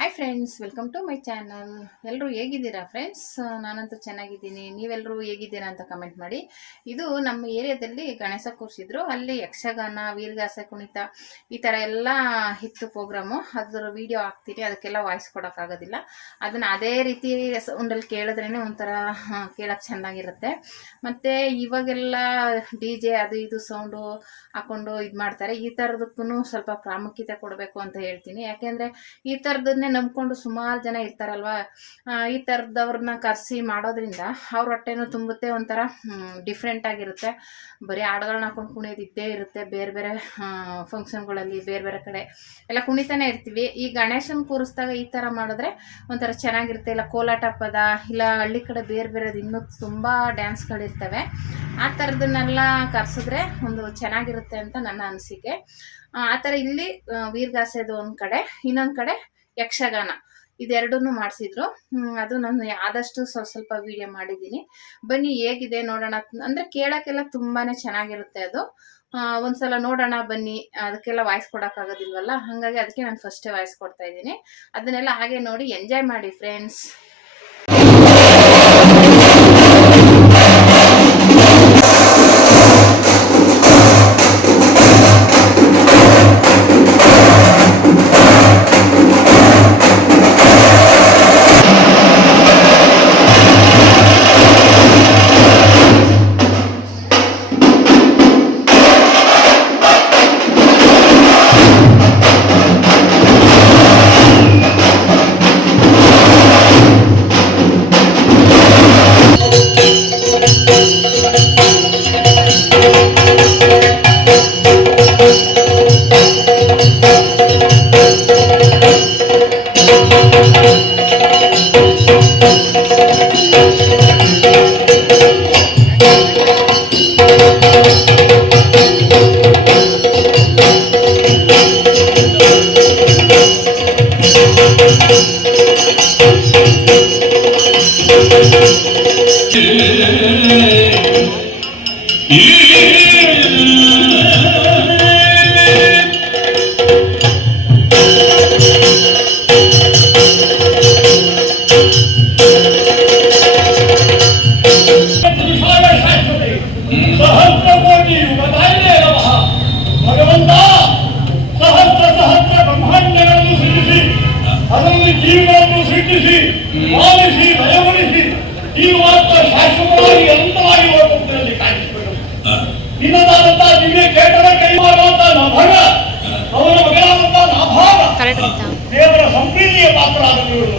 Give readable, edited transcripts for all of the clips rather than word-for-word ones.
Hi friends, welcome to my channel. ಎಲ್ಲರೂ ಹೇಗಿದ್ದೀರಾ friends? ನಾನಂತೂ ಚೆನ್ನಾಗಿದ್ದೀನಿ. ನೀವೆಲ್ಲರೂ ಹೇಗಿದ್ದೀರಾ ಅಂತ ಕಮೆಂಟ್ ಮಾಡಿ. ಇದು ನಮ್ಮ ಏರಿಯಾದಲ್ಲಿ ಗಣೇಶ ಕೂರಿಸಿದ್ರು. ಅಲ್ಲಿ ಯಕ್ಷಗಾನ, ವೀರಗಾಸೆ ಕುಣಿತ ಈ ಥರ ಎಲ್ಲ ಇತ್ತು ಪ್ರೋಗ್ರಾಮು. ಅದರ ವಿಡಿಯೋ ಹಾಕ್ತೀನಿ. ಅದಕ್ಕೆಲ್ಲ ವಾಯ್ಸ್ ಕೊಡೋಕ್ಕಾಗೋದಿಲ್ಲ. ಅದನ್ನು ಅದೇ ರೀತಿ ಸೌಂಡಲ್ಲಿ ಕೇಳಿದ್ರೇ ಒಂಥರ ಕೇಳೋಕ್ಕೆ ಚೆನ್ನಾಗಿರುತ್ತೆ. ಮತ್ತು ಇವಾಗೆಲ್ಲ ಡಿ ಜೆ ಅದು ಇದು ಸೌಂಡು ಹಾಕ್ಕೊಂಡು ಇದು ಮಾಡ್ತಾರೆ. ಈ ಥರದಕ್ಕೂ ಸ್ವಲ್ಪ ಪ್ರಾಮುಖ್ಯತೆ ಕೊಡಬೇಕು ಅಂತ ಹೇಳ್ತೀನಿ. ಯಾಕೆಂದರೆ ಈ ಥರದನ್ನೇ ನಂಬ್ಕೊಂಡು ಸುಮಾರು ಜನ ಇರ್ತಾರಲ್ವ. ಈ ಥರದವ್ರನ್ನ ಕರೆಸಿ ಮಾಡೋದ್ರಿಂದ ಅವ್ರ ಹೊಟ್ಟೆನೂ ತುಂಬುತ್ತೆ, ಒಂಥರ ಡಿಫ್ರೆಂಟ್ ಆಗಿರುತ್ತೆ. ಬರೀ ಹಾಡುಗಳನ್ನ ಹಾಕೊಂಡು ಕುಣಿಯೋದು ಇದ್ದೇ ಇರುತ್ತೆ. ಬೇರೆ ಬೇರೆ ಫಂಕ್ಷನ್ಗಳಲ್ಲಿ ಬೇರೆ ಬೇರೆ ಕಡೆ ಎಲ್ಲ ಕುಣಿತಾನೆ ಇರ್ತೀವಿ. ಈ ಗಣೇಶನ ಕೂರಿಸಿದಾಗ ಈ ಥರ ಮಾಡಿದ್ರೆ ಒಂಥರ ಚೆನ್ನಾಗಿರುತ್ತೆ. ಇಲ್ಲ ಕೋಲಾಟ ಪದ, ಇಲ್ಲ ಹಳ್ಳಿ ಕಡೆ ಬೇರೆ ಬೇರೆದು ಇನ್ನೂ ತುಂಬ ಡ್ಯಾನ್ಸ್ಗಳಿರ್ತವೆ. ಆ ಥರದನ್ನೆಲ್ಲ ಕರೆಸಿದ್ರೆ ಒಂದು ಚೆನ್ನಾಗಿರುತ್ತೆ ಅಂತ ನನ್ನ ಅನಿಸಿಕೆ. ಆ ಥರ ಇಲ್ಲಿ ವೀರಗಾಸೆದು ಒಂದು ಕಡೆ, ಇನ್ನೊಂದು ಕಡೆ ಯಕ್ಷಗಾನ, ಇದೆರಡನ್ನೂ ಮಾಡಿಸಿದ್ರು. ಅದು ನಾನು ಆದಷ್ಟು ಸ್ವಲ್ಪ ವಿಡಿಯೋ ಮಾಡಿದ್ದೀನಿ. ಬನ್ನಿ ಹೇಗಿದೆ ನೋಡೋಣ. ಅಂದರೆ ಕೇಳೋಕ್ಕೆಲ್ಲ ತುಂಬಾ ಚೆನ್ನಾಗಿರುತ್ತೆ ಅದು. ಒಂದ್ಸಲ ನೋಡೋಣ ಬನ್ನಿ. ಅದಕ್ಕೆಲ್ಲ ವಾಯ್ಸ್ ಕೊಡೋಕ್ಕಾಗೋದಿಲ್ವಲ್ಲ, ಹಾಗಾಗಿ ಅದಕ್ಕೆ ನಾನು ಫಸ್ಟೇ ವಾಯ್ಸ್ ಕೊಡ್ತಾ ಇದ್ದೀನಿ. ಅದನ್ನೆಲ್ಲ ಹಾಗೆ ನೋಡಿ ಎಂಜಾಯ್ ಮಾಡಿ ಫ್ರೆಂಡ್ಸ್. ಜೀವನವನ್ನು ಸೃಷ್ಟಿಸಿ ಪಾಲಿಸಿ ದಯಗೊಳಿಸಿ ಜೀವಾತ್ಮ ಶಾಶ್ವತವಾಗಿ ಅನಂತವಾಗಿ ಹೋಗುವುದರಲ್ಲಿ ಕಾಣಿಸಿಕೊಂಡು ಇನ್ನದಾದಂತಹ ದಿವ್ಯ ಚೇತನ ಕೈಮಾರುವಂತಹ ನಭಗ, ಅವನ ಮಗನಾದಂತಹ ನಾಭಾಗ ದೇವರ ಸಂಪ್ರೀತಿಯ ಪಾತ್ರರಾದ ಇವರು.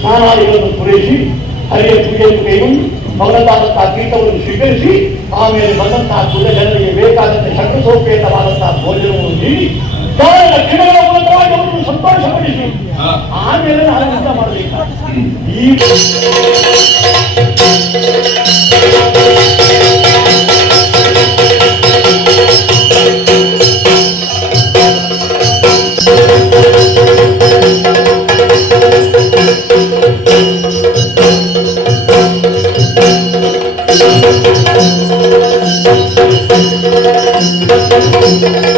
ಸ್ನಾನಾದಿಗಳನ್ನು ಪೂರೈಸಿ ಹರಿಯ ಪೂಜೆಯನ್ನು ಕೈಗೊಂಡು ಭಗವಂತಾದಂತಹ ತೀರ್ಥವನ್ನು ಸ್ವೀಕರಿಸಿ ಆಮೇಲೆ ಬಂದಂತಹ ಕುಲ ಜನರಿಗೆ ಬೇಕಾದಂತೆ ಶಕ್ರಸೌಪೇತವಾದಂತಹ ಭೋಜನವನ್ನು ನೀಡಿ ಕಿರಣಗಳ ಮೂಲಕವಾಗಿ ಅವರನ್ನು ಸಂತೋಷಪಡಿಸಿ ಆಮೇಲೆ ಆನಂದ ಮಾಡಬೇಕು. ಈ Thank you.